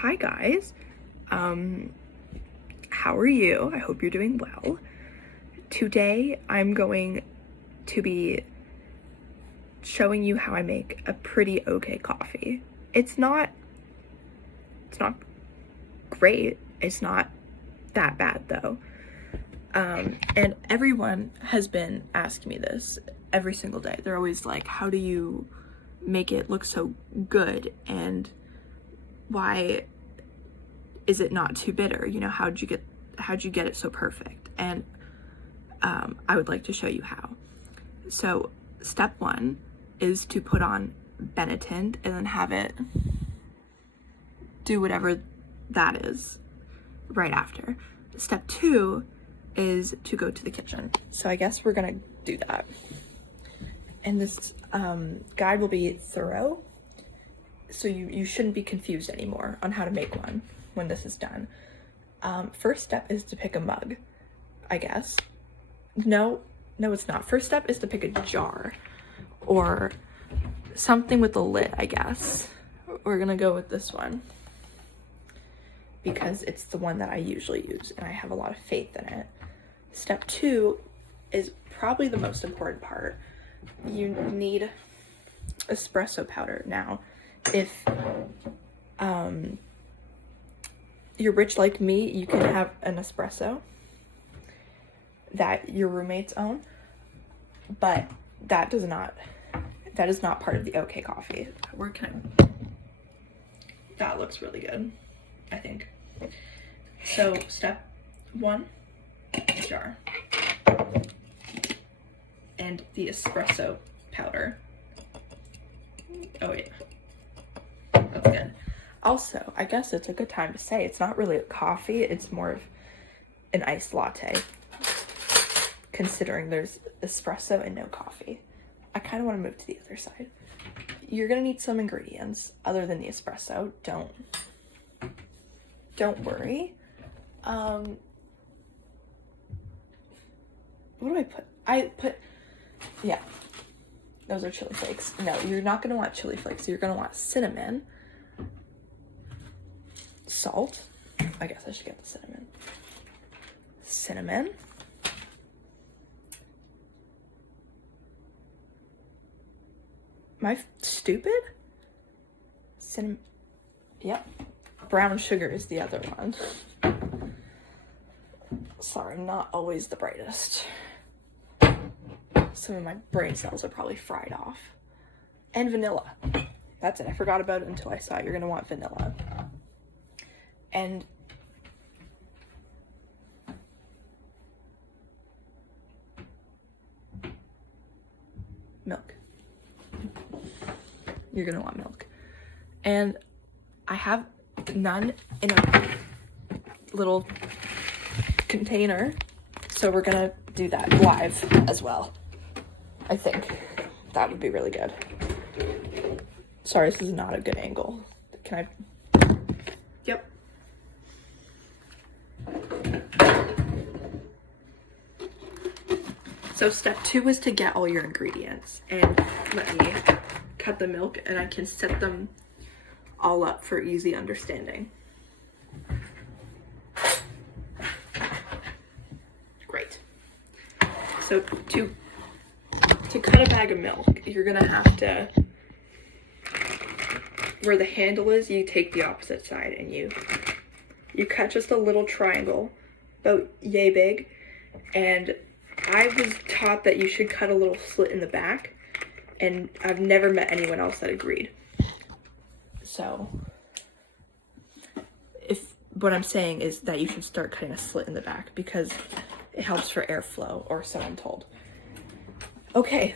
Hi guys. How are you? I hope you're doing well. Today I'm going to be showing you how I make a pretty okay coffee. It's not great. It's not that bad though. And everyone has been asking me this every single day. They're always like, how do you make it look so good? And why is it not too bitter? You know, how'd you get it so perfect? And I would like to show you how. So step one is to put on Benetton and then have it do whatever that is right after. Step two is to go to the kitchen. So I guess we're gonna do that. And this guide will be thorough, so you shouldn't be confused anymore on how to make one when this is done. First step is to pick a mug, I guess. No, it's not. First step is to pick a jar or something with a lid, I guess. We're gonna go with this one because it's the one that I usually use and I have a lot of faith in it. Step two is probably the most important part. You need espresso powder. Now, if you're rich like me, you can have an espresso that your roommates own, but that is not part of the OK coffee. That looks really good, I think. So step one, jar, and the espresso powder. Oh wait, that's good. Also, I guess it's a good time to say it's not really a coffee, it's more of an iced latte, considering there's espresso and no coffee. I kind of want to move to the other side. You're gonna need some ingredients other than the espresso. Don't worry. What do I put? Yeah, those are chili flakes. No, you're not gonna want chili flakes. You're gonna want cinnamon, salt. I guess I should get the cinnamon. Cinnamon. Am I stupid? Cinnamon. Yep. Brown sugar is the other one. Sorry, I'm not always the brightest. Some of my brain cells are probably fried off. And vanilla. That's it. I forgot about it until I saw it. You're gonna want vanilla. And milk. You're gonna want milk. And I have none in a little container, so we're gonna do that live as well. I think that would be really good. Sorry, this is not a good angle. Can I? Yep. So step two is to get all your ingredients, and let me cut the milk and I can set them all up for easy understanding. Great. So to cut a bag of milk, you're gonna have to, where the handle is, you take the opposite side and you cut just a little triangle, about yay big, and I was taught that you should cut a little slit in the back, and I've never met anyone else that agreed. So if what I'm saying is that you should start cutting a slit in the back because it helps for airflow, or so I'm told. Okay,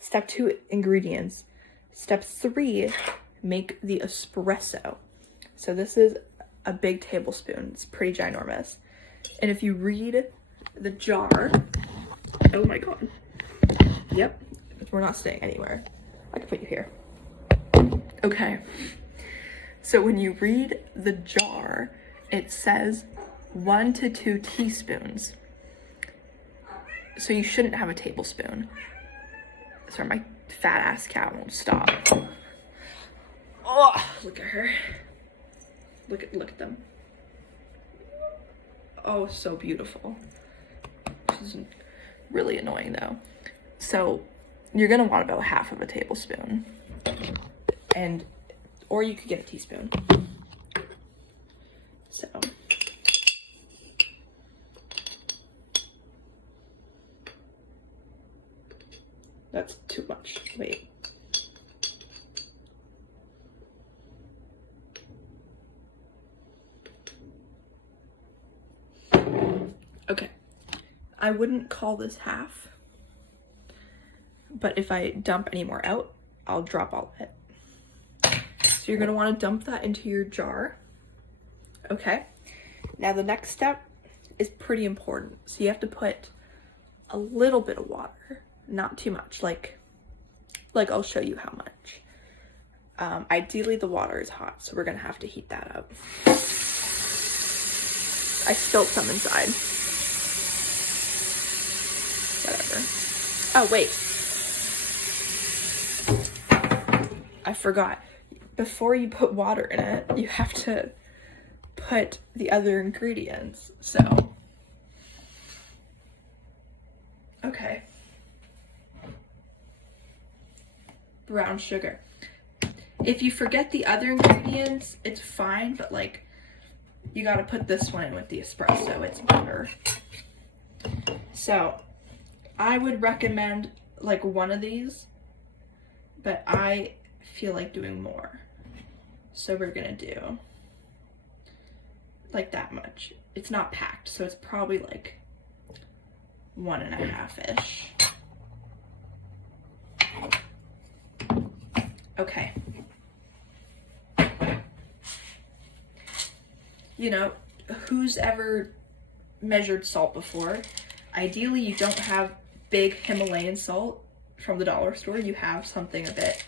step two, ingredients. Step three, make the espresso. So this is a big tablespoon. It's pretty ginormous. And if you read the jar, oh my god. Yep, we're not staying anywhere. I can put you here. Okay, so when you read the jar, it says 1 to 2 teaspoons. So you shouldn't have a tablespoon. Sorry, my fat ass cat won't stop. Oh, look at her. Look at them. Oh, so beautiful. This is really annoying though. So you're gonna want about half of a tablespoon, or you could get a teaspoon. So that's too much. Wait. Okay. I wouldn't call this half, but if I dump any more out, I'll drop all of it. So you're gonna wanna dump that into your jar. Okay. Now the next step is pretty important. So you have to put a little bit of water, not too much, like I'll show you how much. Ideally the water is hot, so we're gonna have to heat that up. I spilled some inside. Whatever. Oh, wait. I forgot. Before you put water in it, you have to put the other ingredients. So, okay. Brown sugar. If you forget the other ingredients, it's fine, but like, you gotta put this one in with the espresso. It's better. So, I would recommend like one of these, but I feel like doing more. So we're gonna do like that much. It's not packed, so it's probably like 1.5-ish. Okay. You know, who's ever measured salt before? Ideally, you don't have big Himalayan salt from the dollar store. You have something a bit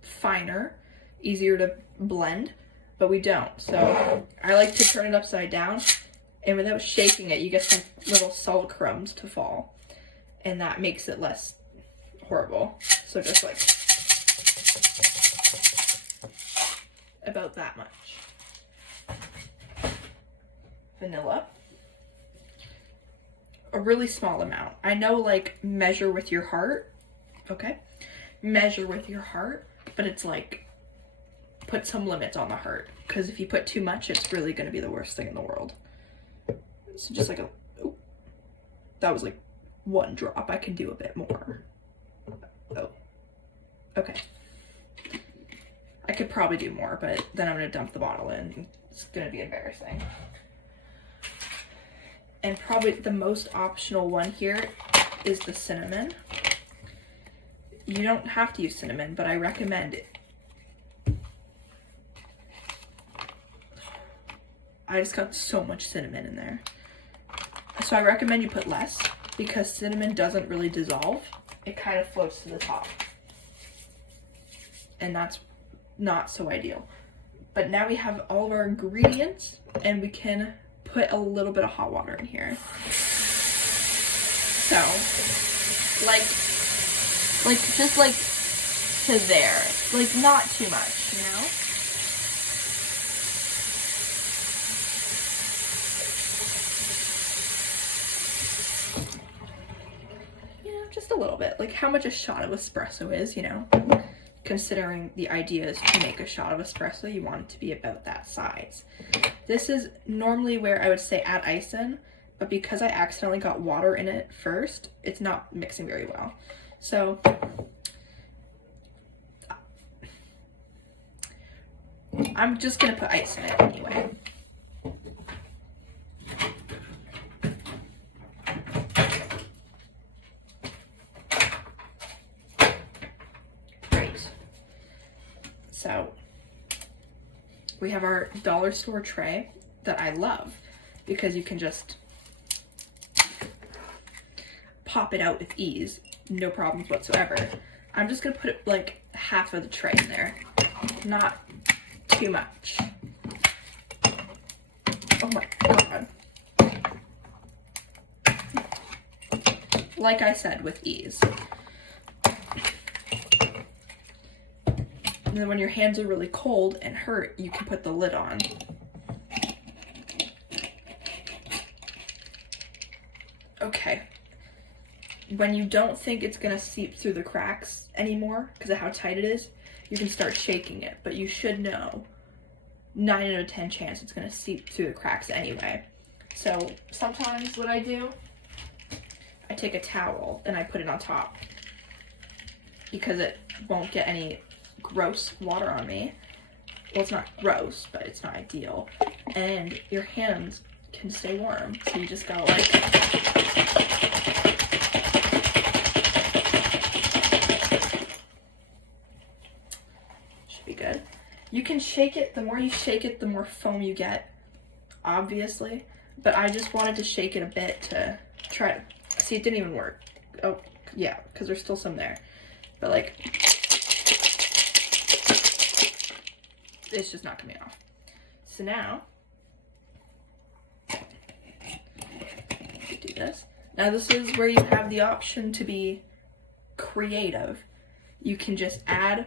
finer, easier to blend, but we don't. So I like to turn it upside down, and without shaking it, you get some little salt crumbs to fall, and that makes it less horrible. So just like about that much. Vanilla. A really small amount. I know, like, measure with your heart, okay? Measure with your heart, but it's like, put some limits on the heart, because if you put too much, it's really going to be the worst thing in the world. So just like that was like 1 drop. I can do a bit more. Oh, okay. I could probably do more, but then I'm going to dump the bottle in. It's going to be embarrassing. And probably the most optional one here is the cinnamon. You don't have to use cinnamon, but I recommend it. I just got so much cinnamon in there. So I recommend you put less, because cinnamon doesn't really dissolve. It kind of floats to the top. And that's not so ideal. But now we have all of our ingredients, and we can put a little bit of hot water in here. So, like just like to there. Like, not too much, you know? Yeah, just a little bit. Like how much a shot of espresso is, you know? Considering the idea is to make a shot of espresso, you want it to be about that size. This is normally where I would say add ice in, but because I accidentally got water in it first, it's not mixing very well. So I'm just gonna put ice in it anyway. Great. So we have our dollar store tray that I love because you can just pop it out with ease, no problems whatsoever. I'm just gonna put like half of the tray in there, not too much. Oh my god. Like I said, with ease. And then when your hands are really cold and hurt, you can put the lid on. Okay. When you don't think it's gonna seep through the cracks anymore because of how tight it is, you can start shaking it, but you should know 9 out of 10 chance it's gonna seep through the cracks anyway. So sometimes what I do, I take a towel and I put it on top because it won't get any gross water on me. Well, it's not gross, but it's not ideal. And your hands can stay warm. So you just go like, should be good. You can shake it. The more you shake it, the more foam you get, obviously. But I just wanted to shake it a bit to try to see. It didn't even work. Oh, yeah, because there's still some there. But like, it's just not coming off. So now, do this. Now this is where you have the option to be creative. You can just add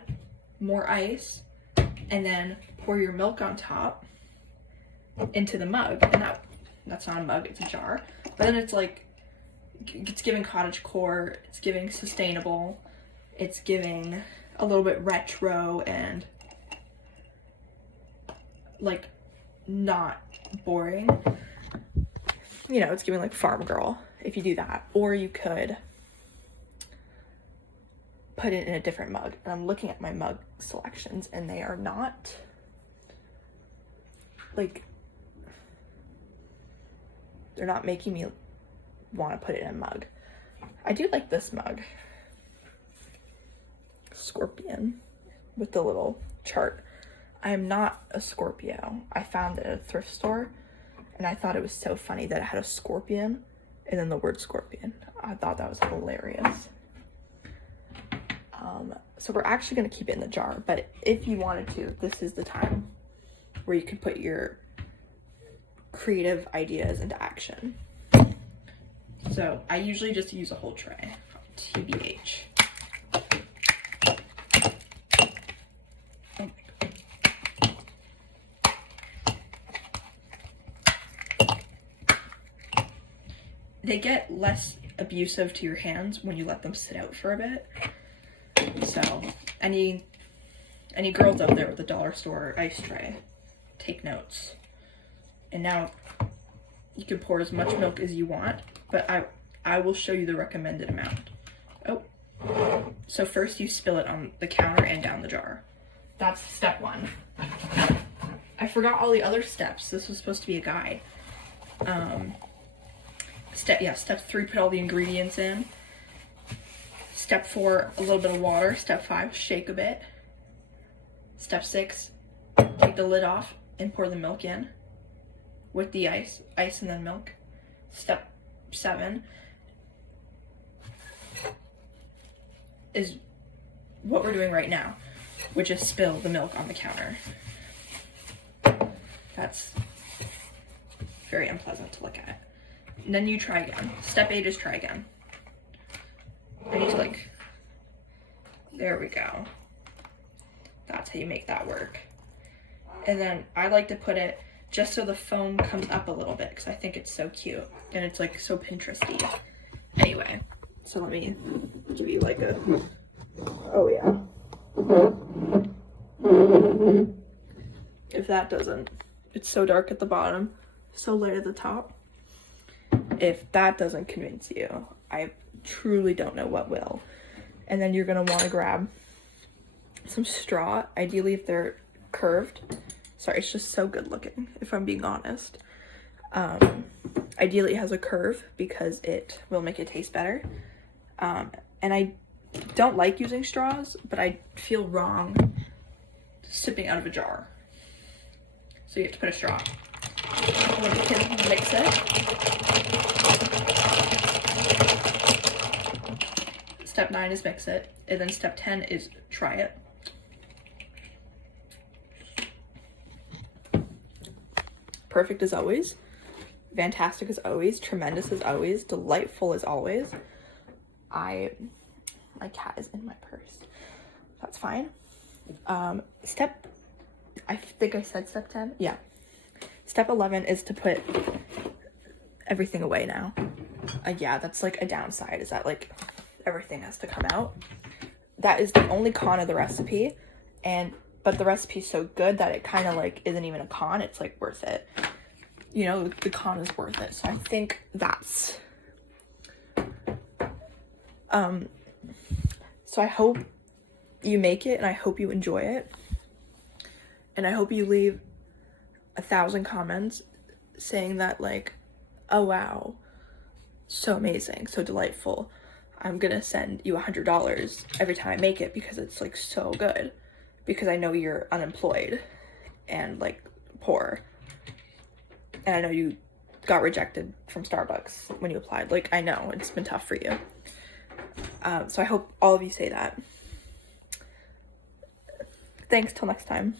more ice and then pour your milk on top into the mug. And that's not a mug, it's a jar. But then it's like, it's giving cottagecore, it's giving sustainable, it's giving a little bit retro and like not boring. You know, it's giving like farm girl if you do that. Or you could put it in a different mug. And I'm looking at my mug selections and they are not like, they're not making me want to put it in a mug. I do like this mug. Scorpion with the little chart. I am not a Scorpio. I found it at a thrift store and I thought it was so funny that it had a scorpion and then the word scorpion. I thought that was hilarious. So we're actually going to keep it in the jar, but if you wanted to, this is the time where you can put your creative ideas into action. So I usually just use a whole tray, TBH. They get less abusive to your hands when you let them sit out for a bit. So any girls out there with a dollar store ice tray, take notes. And now you can pour as much milk as you want, but I will show you the recommended amount. Oh, so first you spill it on the counter and down the jar. That's step 1. I forgot all the other steps. This was supposed to be a guide. Step 3, put all the ingredients in. Step 4, a little bit of water. Step 5, shake a bit. Step 6, take the lid off and pour the milk in with the ice and then milk. Step 7 is what we're doing right now, which is spill the milk on the counter. That's very unpleasant to look at. And then you try again. Step 8 is try again. I need to like, there we go. That's how you make that work. And then I like to put it just so the foam comes up a little bit because I think it's so cute and it's like so Pinteresty. Anyway, so let me give you like a, oh yeah. If that doesn't, it's so dark at the bottom, so light at the top. If that doesn't convince you, I truly don't know what will. And then you're gonna wanna grab some straw, ideally if they're curved. Sorry, it's just so good looking, if I'm being honest. Ideally it has a curve because it will make it taste better. And I don't like using straws, but I feel wrong sipping out of a jar. So you have to put a straw. And then you can mix it. Step 9 is mix it, and then step 10 is try it. Perfect as always, fantastic as always, tremendous as always, delightful as always. My cat is in my purse. That's fine. I think I said step 10. Yeah. Step 11 is to put everything away now. Yeah, that's like a downside, is that like everything has to come out. That is the only con of the recipe, but the recipe's so good that it kind of like isn't even a con. It's like worth it. You know, the con is worth it. So I think that's so I hope you make it, and I hope you enjoy it, and I hope you leave 1,000 comments saying that, like, oh wow, so amazing, so delightful. I'm gonna send you $100 every time I make it because it's like so good, because I know you're unemployed and like poor, and I know you got rejected from Starbucks when you applied. Like, I know it's been tough for you. So I hope all of you say that. Thanks, till next time.